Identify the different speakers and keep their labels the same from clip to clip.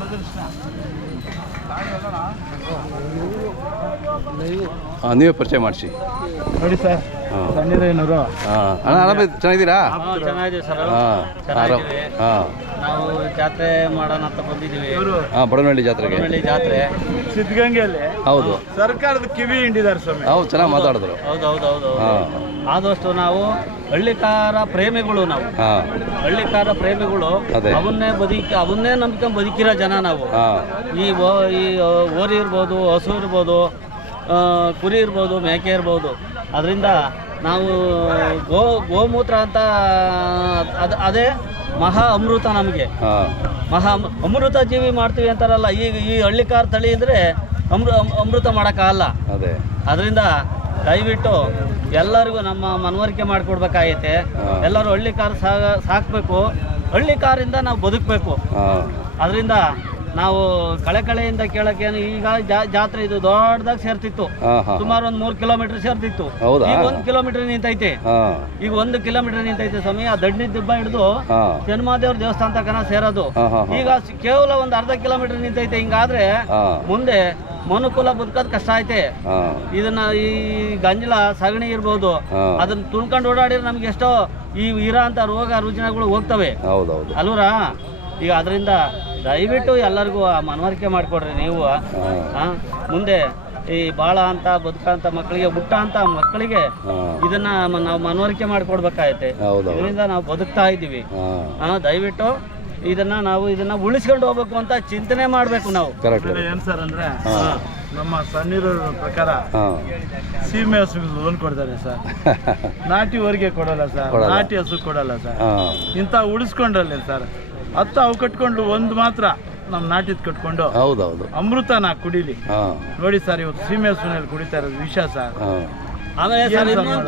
Speaker 1: ನೀವೇ ಪರಿಚಯ ಮಾಡಿಸಿ
Speaker 2: ನೋಡಿ ಸರ್. ಸಣ್ಣೀರಯ್ಯನವರು.
Speaker 1: ಅಣ್ಣ ಆರಾಮ ಚೆನ್ನಾಗಿದ್ದೀರಾ?
Speaker 3: ಚೆನ್ನಾಗಿದೆ ಸರ್. ನಾವು ಜಾತ್ರೆ ಮಾಡೋಣ ಅಂತ ಬಂದಿದ್ದೀವಿ.
Speaker 1: ಬಡವನಹಳ್ಳಿ ಜಾತ್ರೆಗೆ.
Speaker 3: ಬಡವನಹಳ್ಳಿ ಜಾತ್ರೆ
Speaker 2: ಸಿದ್ಧಗಂಗೆಯಲ್ಲಿ.
Speaker 1: ಹೌದು.
Speaker 2: ಸರ್ಕಾರದ ಕಿವಿ ಹಿಂಡಿದ್ದಾರೆ ಸ್ವಾಮಿ.
Speaker 1: ಹೌದು, ಚೆನ್ನಾಗಿ ಮಾತಾಡಿದ್ರು.
Speaker 3: ಹೌದೌದೌದು. ಆದಷ್ಟು ನಾವು ಹಳ್ಳಿಕಾರ ಪ್ರೇಮಿಗಳು, ನಾವು ಹಳ್ಳಿಕಾರ ಪ್ರೇಮಿಗಳು. ಅವನ್ನೇ ನಂಬಿಕೊಂಡು ಬದುಕಿರೋ ಜನ ನಾವು. ಈ ಓರಿ ಇರ್ಬೋದು, ಹಸು ಇರ್ಬೋದು, ಕುರಿ ಇರ್ಬೋದು, ಮೇಕೆ ಇರ್ಬೋದು. ಅದರಿಂದ ನಾವು ಗೋಮೂತ್ರ ಅಂತ ಅದೇ ಮಹಾ ಅಮೃತ. ನಮಗೆ ಮಹಾ ಅಮೃತ ಜೀವಿ ಮಾಡ್ತೀವಿ ಅಂತಾರಲ್ಲ, ಈಗ ಈ ಹಳ್ಳಿಕಾರ ತಳಿ ಇದ್ರೆ ಅಮೃತ ಮಾಡೋಕ್ಕಾಗಲ್ಲ. ಅದರಿಂದ ದಯವಿಟ್ಟು ಎಲ್ಲರಿಗೂ ನಮ್ಮ ಮನವರಿಕೆ ಮಾಡಿಕೊಡ್ಬೇಕಾಗೈತೆ. ಎಲ್ಲರೂ ಹಳ್ಳಿಕಾರ ಸಾಕಬೇಕು. ಹಳ್ಳಿಕಾರಿಂದ ನಾವು ಬದುಕಬೇಕು. ಅದರಿಂದ ನಾವು ಕಳೆಯಿಂದ ಕೇಳೋಕ್ಕೇನು, ಈಗ ಜಾತ್ರೆ ಇದು ದೊಡ್ಡದಾಗಿ ಸೇರ್ತಿತ್ತು. ಸುಮಾರು ಒಂದು 3 ಕಿಲೋಮೀಟರ್ ಸೇರ್ತಿತ್ತು. ಈಗ 1 ಕಿಲೋಮೀಟರ್ ನಿಂತೈತೆ. ಈಗ 1 ಕಿಲೋಮೀಟರ್ ನಿಂತೈತೆ ಸ್ವಾಮಿ. ಆ ದಡ್ಡಿ ದಿಬ್ಬ ಹಿಡಿದು ಚೆನ್ನಮಾದೇವ್ರ ದೇವಸ್ಥಾನ ತನಕ ಸೇರೋದು. ಈಗ ಕೇವಲ ಒಂದು ಅರ್ಧ ಕಿಲೋಮೀಟರ್ ನಿಂತೈತೆ. ಹಿಂಗಾದ್ರೆ ಮುಂದೆ ಮನುಕುಲ ಬದುಕೋದು ಕಷ್ಟ ಐತೆ. ಇದನ್ನ ಈ ಗಂಜಲ ಸಗಣಿ ಇರ್ಬೋದು, ಅದನ್ನ ತುಳ್ಕೊಂಡು ಓಡಾಡಿದ್ರೆ ನಮ್ಗೆ ಎಷ್ಟೋ ಈ ಇರೋ ಅಂತ ರೋಗ ರುಜಿನಗಳು ಹೋಗ್ತವೆ ಅಲ್ವರಾ. ಈಗ ಅದರಿಂದ ದಯವಿಟ್ಟು ಎಲ್ಲರಿಗೂ ಮನವರಿಕೆ ಮಾಡಿಕೊಡ್ರಿ ನೀವು. ಮುಂದೆ ಈ ಬಾಳ ಅಂತ ಬದುಕಂತ ಮಕ್ಕಳಿಗೆ, ಹುಟ್ಟ ಅಂತ ಮಕ್ಕಳಿಗೆ ಇದನ್ನ ನಾವು ಮನವರಿಕೆ ಮಾಡಿಕೊಡ್ಬೇಕಾಗೈತೆ. ಇದರಿಂದ ನಾವು ಬದುಕ್ತಾ ಇದ್ದೀವಿ. ದಯವಿಟ್ಟು ಇದನ್ನ ಉಳಿಸ್ಕೊಂಡು ಹೋಗ್ಬೇಕು ಅಂತ ಚಿಂತನೆ ಮಾಡ್ಬೇಕು ನಾವು.
Speaker 2: ಏನ್ ಸರ್ ಅಂದ್ರೆ, ನಮ್ಮ ಸಣ್ಣೀರವ್ರ ಪ್ರಕಾರ ಸೀಮೆ ಹಸು ಲೋನ್ ಕೊಡ್ತಾರೆ ಸರ್. ನಾಟಿ ಹೊರಿಗೆ ಕೊಡಲ್ಲ ಸರ್, ನಾಟಿ ಹಸು ಕೊಡಲ್ಲ ಸರ್. ಇಂಥ ಉಳಿಸ್ಕೊಂಡ್ರಲ್ಲ ಸರ್. ಅವು ಕಟ್ಕೊಂಡು ಒಂದು ಮಾತ್ರ ನಮ್ ನಾಟಿದ್ ಕಟ್ಕೊಂಡು ಅಮೃತನ ಕುಡಿಲಿ. ನೋಡಿ ಸರ್, ಇವತ್ತು ಸೀಮೆ ಹಸುನಲ್ಲಿ ಕುಡಿತಾ ಇರೋದು ವಿಷ ಸರ್.
Speaker 3: ಆಮೇಲೆ ಸರ್ ಇನ್ನೊಂದು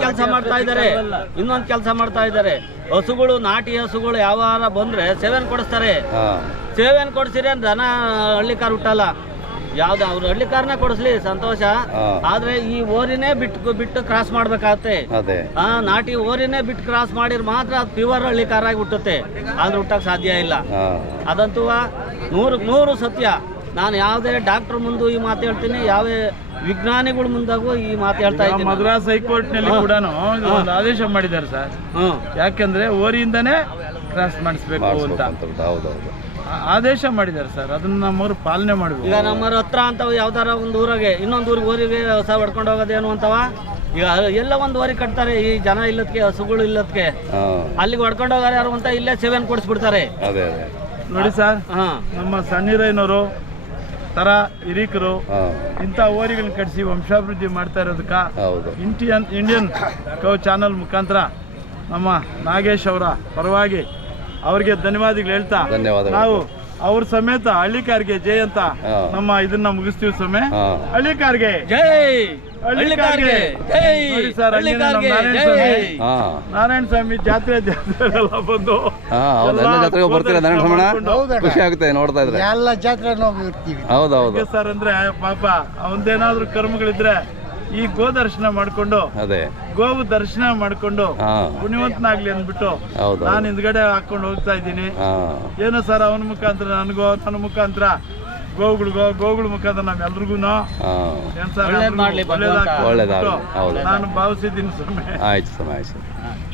Speaker 3: ಕೆಲಸ ಮಾಡ್ತಾ ಇದ್ದಾರೆ. ಹಸುಗಳು, ನಾಟಿ ಹಸುಗಳು ಯಾವಾರ ಬಂದ್ರೆ ಸೇವೆನ್ ಕೊಡಿಸ್ತಾರೆ. ಸೇವೆನ್ ಕೊಡಿಸಿದ್ರೆ ದನ ಹಳ್ಳಿಕಾರ ಹುಟ್ಟಲ್ಲ. ಯಾವ್ದು ಅವ್ರು ಹಳ್ಳಿಕಾರನೇ ಕೊಡಿಸ್ಲಿ ಸಂತೋಷ. ಆದ್ರೆ ಈ ಓರಿನೇ ಬಿಟ್ಟು ಕ್ರಾಸ್ ಮಾಡ್ಬೇಕಾಗತ್ತೆ. ನಾಟಿ ಓರಿನೇ ಬಿಟ್ಟು ಕ್ರಾಸ್ ಮಾಡಿದ್ರೆ ಮಾತ್ರ ಅದು ಪ್ಯೂರ್ ಹಳ್ಳಿಕಾರ ಆಗಿ ಹುಟ್ಟುತ್ತೆ. ಆದ್ರೆ ಹುಟ್ಟಕ್ ಸಾಧ್ಯ ಇಲ್ಲ. ಅದಂತೂ 100% ಸತ್ಯ. ನಾನು ಯಾವುದೇ ಡಾಕ್ಟರ್ ಮುಂದೆ ಈ ಮಾತು ಹೇಳ್ತೀನಿ, ಯಾವ ವಿಜ್ಞಾನಿಗಳ ಮುಂದಾಗೂ ಈ ಮಾತು ಹೇಳ್ತಾ ಇದ್ದೀನಿ.
Speaker 2: ಮದ್ರಾಸ್ ಹೈಕೋರ್ಟ್ ನಲ್ಲಿ ಕೂಡ ಒಂದು ಆದೇಶ ಮಾಡಿದ್ದಾರೆ ಸರ್. ಯಾಕಂದ್ರೆ ಓರಿಯಿಂದಾನೇ ಕ್ರಾಸ್ ಮಾಡಿಸ್ಬೇಕು ಅಂತ ಆದೇಶ ಮಾಡಿದ್ದಾರೆ ಸರ್. ಅದನ್ನ ನಮ್ಮವ್ರು ಪಾಲನೆ ಮಾಡಬೇಕು.
Speaker 3: ಈಗ ನಮ್ಮವ್ರ ಹತ್ರ ಅಂತವ ಯಾವ್ದಾರ ಒಂದು ಊರಾಗೆ ಇನ್ನೊಂದು ಊರಿಗೆ ಓರಿಗೆ ಹೊಸ ಹೊಡ್ಕೊಂಡು ಹೋಗೋದೇನು ಅಂತವ. ಈಗ ಎಲ್ಲ ಒಂದು ಓರಿ ಕಟ್ತಾರೆ. ಈ ಜನ ಇಲ್ಲದಕ್ಕೆ, ಹಸುಗಳು ಇಲ್ಲದಕ್ಕೆ ಅಲ್ಲಿಗೆ ಹೊಡ್ಕೊಂಡು ಹೋಗಾರ ಯಾರು ಅಂತ ಇಲ್ಲೇ ಸೇವೆನ್ ಕೊಡಿಸ್ಬಿಡ್ತಾರೆ.
Speaker 2: ನೋಡಿ ಸರ್, ನಮ್ಮ ಸಣ್ಣೀರಯ್ಯನವರು ತರ ಹಿರೀಕರು ಇಂಥ ಓರಿಗಳನ್ನ ಕಟ್ಟಿಸಿ ವಂಶಾಭಿವೃದ್ಧಿ ಮಾಡ್ತಾ ಇರೋದಕ್ಕ ಇಂಡಿಯನ್ ಕೌ ಚಾನಲ್ ಮುಖಾಂತರ ನಮ್ಮ ನಾಗೇಶ್ ಅವರ ಪರವಾಗಿ ಅವ್ರಿಗೆ ಧನ್ಯವಾದಗಳು ಹೇಳ್ತಾ, ನಾವು ಅವ್ರ ಸಮೇತ ಹಳ್ಳಿಕಾರ್ಗೆ ಜೈ ಅಂತ ನಮ್ಮ ಇದನ್ನ ಮುಗಿಸ್ತೀವಿ ಸ್ವಾಮಿ. ಹಳ್ಳಿಕಾರ್ಗೆ
Speaker 3: ಜೈ,
Speaker 2: ಹಳ್ಳಿಕಾರ್ಗೆ ಸರ್. ನಾರಾಯಣ ಸ್ವಾಮಿ ಜಾತ್ರೆ ಎಲ್ಲ ಬಂದು
Speaker 1: ಖುಷಿ ಆಗುತ್ತೆ ನೋಡ್ತಾ ಇದ್ರೆ.
Speaker 4: ಎಲ್ಲ ಜಾತ್ರೆ ಹೋಗಿರ್ತೀವಿ.
Speaker 1: ಹೌದೌದು
Speaker 2: ಸರ್. ಅಂದ್ರೆ ಪಾಪ ಅವಂದೇನಾದ್ರೂ ಕರ್ಮಗಳಿದ್ರೆ ಈ ಗೋದರ್ಶನ ಮಾಡ್ಕೊಂಡು, ಗೋವು ದರ್ಶನ ಮಾಡ್ಕೊಂಡು ಪುಣ್ಯವಂತನಾಗ್ಲಿ ಅಂದ್ಬಿಟ್ಟು ನಾನು ಹಿಂದ್ಗಡೆ ಹಾಕೊಂಡು ಹೋಗ್ತಾ ಇದ್ದೀನಿ. ಏನೋ ಸರ್, ಅವನ ಮುಖಾಂತರ ನನಗೂ, ನನ್ನ ಮುಖಾಂತರ ಗೋವುಗಳ ಮುಖಾಂತರ ನಮ್ಮೆಲ್ರಿಗೂ
Speaker 1: ಒಳ್ಳೇದಾಗಲಿ
Speaker 2: ನಾನು ಭಾವಿಸಿದ್ದೀನಿ ಸ್ವಾಮಿ.
Speaker 1: ಆಯ್ತು ಸ್ವಾಮಿ, ಆಯ್ತು.